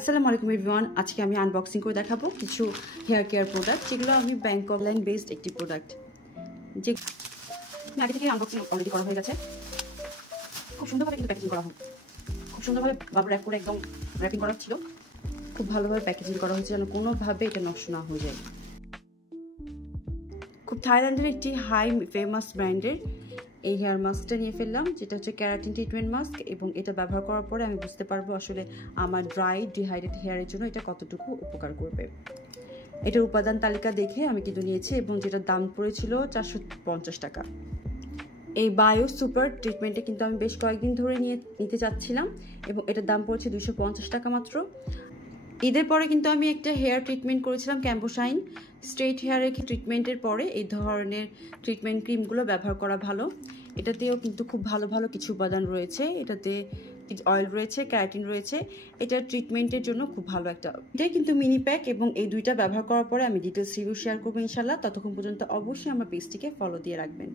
আসসালামু আলাইকুম এভরিওয়ান। আজকে আমি আনবক্সিং করে দেখাবো কিছু হেয়ার কেয়ার প্রোডাক্ট, যেগুলো আমি ব্যাংকক লাইন বেসড একটি প্রোডাক্ট, যে আগে থেকে আনবক্সিং অলরেডি করা হয়ে গেছে। খুব সুন্দরভাবে কিন্তু প্যাকেজিং করা হয়, খুব সুন্দরভাবে বাবল র্যাপ করে একদম র্যাপিং করা ছিল। খুব ভালোভাবে প্যাকেজিং করা হয়েছে যেন কোনোভাবে এটা নষ্ট না হয়ে যায়। খুব থাইল্যান্ডের একটি হাই ফেমাস ব্র্যান্ডের এই হেয়ার মাস্কটা নিয়ে ফেললাম, যেটা হচ্ছে ক্যারাটিন ট্রিটমেন্ট মাস্ক, এবং এটা ব্যবহার করার পরে আমি বুঝতে পারবো আসলে আমার ড্রাই ডিহাইড্রেট হেয়ারের জন্য এটা কতটুকু উপকার করবে। এটার উপাদান তালিকা দেখে আমি কিন্তু নিয়েছি, এবং যেটার দাম পড়েছিল 450 টাকা। এই বায়ো সুপার ট্রিটমেন্টে কিন্তু আমি বেশ কয়েকদিন ধরে নিতে চাচ্ছিলাম, এবং এটার দাম পড়েছে 250 টাকা মাত্র। ঈদের পরে কিন্তু আমি একটা হেয়ার ট্রিটমেন্ট করেছিলাম, ক্যাম্বোশাইন স্ট্রেট হেয়ারের ট্রিটমেন্টের পরে এই ধরনের ট্রিটমেন্ট ক্রিমগুলো ব্যবহার করা ভালো। এটাতেও কিন্তু খুব ভালো ভালো কিছু উপাদান রয়েছে, এটাতে অয়েল রয়েছে, ক্যারাটিন রয়েছে, এটা ট্রিটমেন্টের জন্য খুব ভালো একটা। এটাই কিন্তু মিনি প্যাক, এবং এই দুইটা ব্যবহার করার পরে আমি ডিটেলস রিভিউ শেয়ার করবো ইনশাল্লাহ। ততক্ষণ পর্যন্ত অবশ্যই আমার পেজটিকে ফলো দিয়ে রাখবেন।